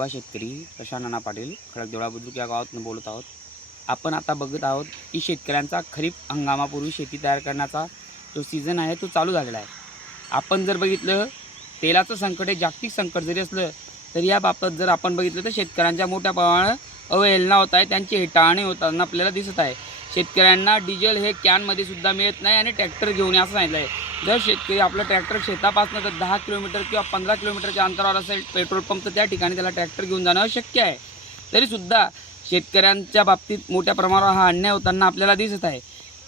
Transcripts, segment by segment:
युवा शेतकरी प्रशांत नाना पाटील खडकदेवळा बुद्रुक या गावातून बोलत आहोत। आपण आता बघत आहोत की शेतकऱ्यांचा खरीप हंगामापूर्वी शेती तयार करण्याचा जो सीझन आहे तो चालू झालेला आहे। आपण जर बघितलं तेलाचं संकट हे जागतिक संकट जरी असलं तरी या बाबत जर आपण बघितलं तर शेतकऱ्यांच्या मोठ्या प्रमाणात अवहेलना होत आहे, त्यांची हेटाळणी होताना आपल्याला दिसत आहे। शेतकऱ्यांना डिझेल हे कॅनमध्ये सुद्धा मिळत नाही आणि ट्रॅक्टर घेऊन असं सांगितलं आहे। जर शेतकरी आपलं ट्रॅक्टर शेतापासून जर 10 किलोमीटर किंवा 15 किलोमीटरच्या अंतरावर असेल पेट्रोल पंप तर त्या ठिकाणी त्याला ट्रॅक्टर घेऊन जाणं अशक्य आहे। तरीसुद्धा शेतकऱ्यांच्या बाबतीत मोठ्या प्रमाणावर हा अन्याय होताना आपल्याला दिसत आहे।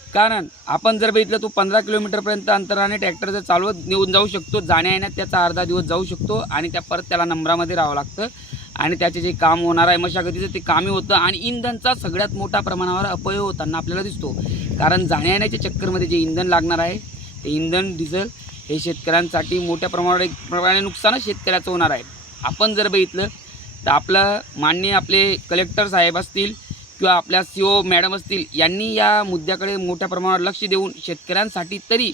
कारण आपण जर बघितलं तो 15 किलोमीटरपर्यंत अंतराने ट्रॅक्टर जर चालवत नेऊन जाऊ शकतो, जाण्या येण्यात त्याचा अर्धा दिवस जाऊ शकतो आणि त्या परत त्याला नंबरामध्ये राहावं लागतं आणि त्याचे जे काम होणार आहे मशागतीचं ते कामी होतं आणि इंधनचा सगळ्यात मोठ्या प्रमाणावर अपव्यय होताना आपल्याला दिसतो। कारण जाण्या येण्याच्या चक्करमध्ये जे इंधन लागणार आहे ते इंधन डिझेल हे शेतकऱ्यांसाठी मोठ्या प्रमाणावर एक प्रमाणे नुकसानच शेतकऱ्याचं होणार आहे। आपण जर बघितलं तर आपलं माननीय आपले कलेक्टर साहेब असतील किंवा आपल्या CO मॅडम असतील यांनी या मुद्द्याकडे मोठ्या प्रमाणावर लक्ष देऊन शेतकऱ्यांसाठी तरी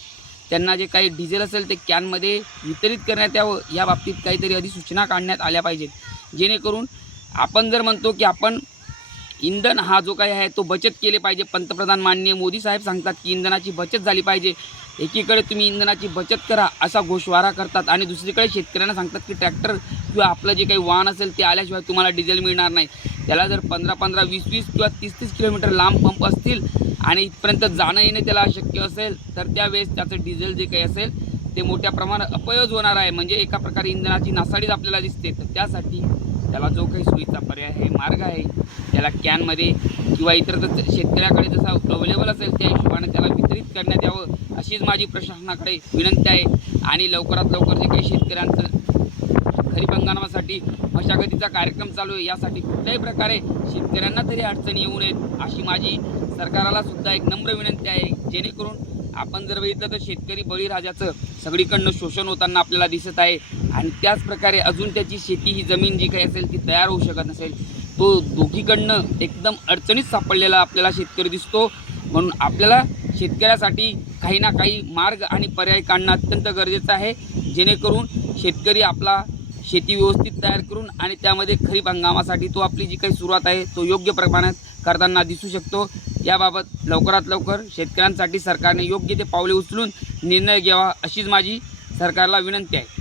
त्यांना जे काही डिझेल असेल ते कॅनमध्ये वितरित करण्यात यावं, या बाबतीत काहीतरी अधिसूचना काढण्यात आल्या पाहिजेत, जेणेकरून आपण जर म्हणतो की आपण इंधन हा जो काही आहे तो बचत केले पाहिजे। पंतप्रधान माननीय मोदी साहेब सांगतात की इंधनाची बचत झाली पाहिजे। एकीकडे तुम्ही इंधनाची बचत करा असा घोषवारा करतात आणि दुसरीकडे शेतकऱ्यांना सांगतात की ट्रॅक्टर किंवा आपलं जे काही वाहन असेल ते आल्याशिवाय तुम्हाला डिझेल मिळणार नाही। त्याला जर 15-15, 20-20 किंवा 30-30 किलोमीटर लांब पंप असतील आणि इथपर्यंत जाणं येणे त्याला अशक्य असेल तर त्यावेळेस त्याचं डिझेल जे काही असेल ते मोठ्या प्रमाणात अपव्यय होणार आहे। म्हणजे एका प्रकारे इंधनाची नासाडीच आपल्याला दिसते। तर त्यासाठी त्याला जो काही सोयीचा पर्याय आहे, मार्ग आहे, त्याला कॅनमध्ये किंवा इतर शेतकऱ्याकडे जसा अवेलेबल असेल त्या हिशोबाने त्याला वितरित करण्यात यावं अशीच माझी प्रशासनाकडे विनंती आहे। आणि लवकरात लवकर जे काही शेतकऱ्यांचं खरीप हंगामासाठी मशागतीचा कार्यक्रम चालू आहे यासाठी कुठल्याही प्रकारे शेतकऱ्यांना तरी अडचणी येऊ नयेत अशी माझी सरकारला सुद्धा एक नम्र विनंती आहे। जेणेकरून आपण जर बघितलं तर शेतकरी बळीराजाचं सगळीकडनं शोषण होताना आपल्याला दिसत आहे आणि त्याच प्रकारे अजून त्याची शेती ही जमीन जी काही असेल ती तयार होऊ शकत नसेल, तो दोघीकडनं एकदम अडचणीत सापडलेला आपल्याला शेतकरी दिसतो। म्हणून आपल्याला शेतकऱ्यासाठी काही ना काही मार्ग आणि पर्याय काढणं अत्यंत गरजेचं आहे, जेणेकरून शेतकरी आपला शेती व्यवस्थित तयार करून आणि त्यामध्ये खरीप हंगामासाठी तो आपली जी काही सुरुवात आहे तो योग्य प्रमाणात करताना दिसू शकतो। याबाबत लवकरात लवकर शेतकऱ्यांसाठी सरकारने योग्य ते पावले उचलून निर्णय घ्यावा अशीच माझी सरकारला विनंती आहे।